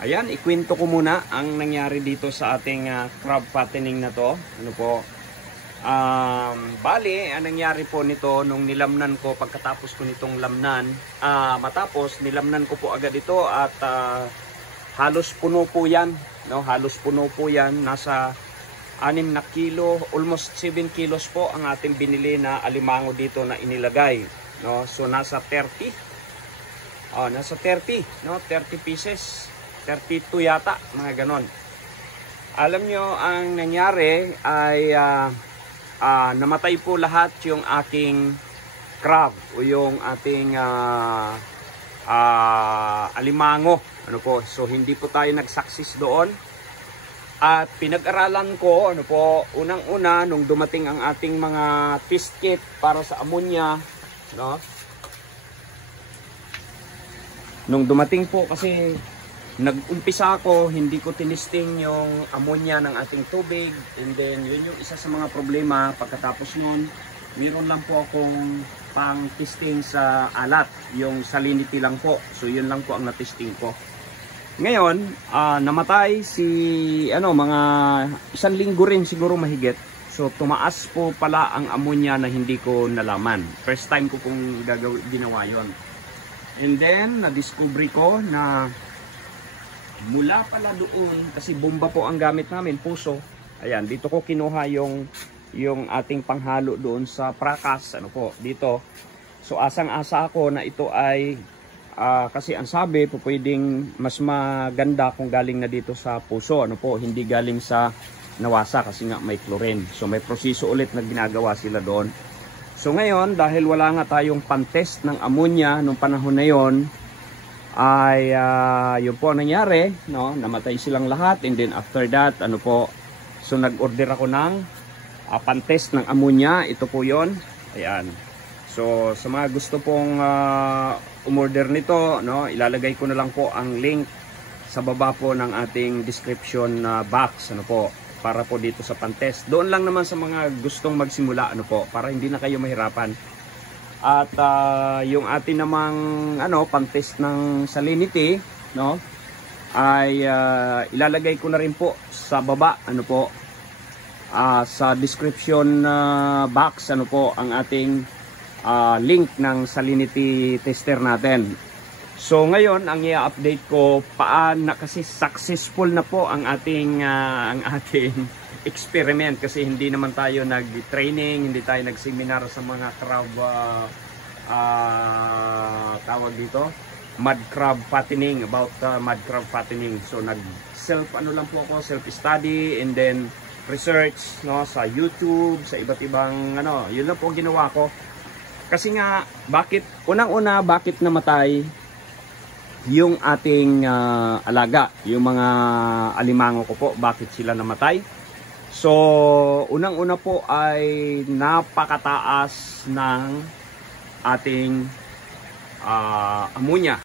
Ayan, ikwento ko muna ang nangyari dito sa ating crab fattening na to. Ano po? Bali, ang nangyari po nito nung nilamnan ko, pagkatapos ko nitong lamnan, matapos nilamnan ko po agad ito at halos puno po yan. No? Halos puno po yan. Nasa 6 na kilo, almost 7 kilos po ang ating binili na alimango dito na inilagay. No? So nasa 30. Nasa 30, no? 30 pieces. 32 yata, mga ganon. Alam nyo, ang nangyari ay namatay po lahat yung aking crab o yung ating alimango. Ano po? So hindi po tayo nag-success doon. At pinag-aralan ko, ano po, unang-una nung dumating ang ating mga test kit para sa ammonia, no? Nung dumating po kasi nag-umpisa ako, hindi ko tinisting yung ammonia ng ating tubig, and then yun yung isa sa mga problema. Pagkatapos nun, mayroon lang po akong pang testing sa alat, yung salinity lang po. So yun lang po ang na-testing ko. Ngayon, namatay si mga 1 linggo rin siguro mahigit. So tumaas po pala ang ammonia na hindi ko nalaman. First time ko pong ginawa yon. And then na-discover ko na mula pala doon, kasi bomba po ang gamit namin, puso. Ayan, dito ko kinuha yung ating panghalo doon sa prakas, ano po, dito. So asang-asa ako na ito ay kasi ang sabi po pwedeng mas maganda kung galing na dito sa puso, ano po, hindi galing sa nawasa kasi nga may chlorine. So may proseso ulit na ginagawa sila doon. So ngayon, dahil wala nga tayong pantest ng ammonia nung panahon na yon, ay yun po ang nangyari, no? Namatay silang lahat, and then after that, ano po, so nag-order ako ng pantest ng ammonia. Ito po yon. Ayan. So sa mga gusto pong umorder nito, no, ilalagay ko na lang po ang link sa baba po ng ating description box, ano po, para po dito sa pantest. Doon lang naman sa mga gustong magsimula, ano po, para hindi na kayo mahirapan. At yung atin namang pantest ng salinity, no, ay ilalagay ko na rin po sa baba, ano po, sa description box, ano po, ang ating link ng salinity tester natin. So ngayon ang i-update ko kasi successful na po ang ating experiment, kasi hindi naman tayo nag-training, hindi tayo nag-seminar sa mga crab tawag dito, mud crab fattening, about mud crab fattening. So nag-self lang po ako, self-study, and then research, no, sa YouTube, sa iba't ibang yun lang po ginawa ko. Kasi nga, unang-una, bakit namatay yung ating alaga, yung mga alimango ko po, bakit sila namatay? So, unang-una po ay napakataas ng ating ammonia.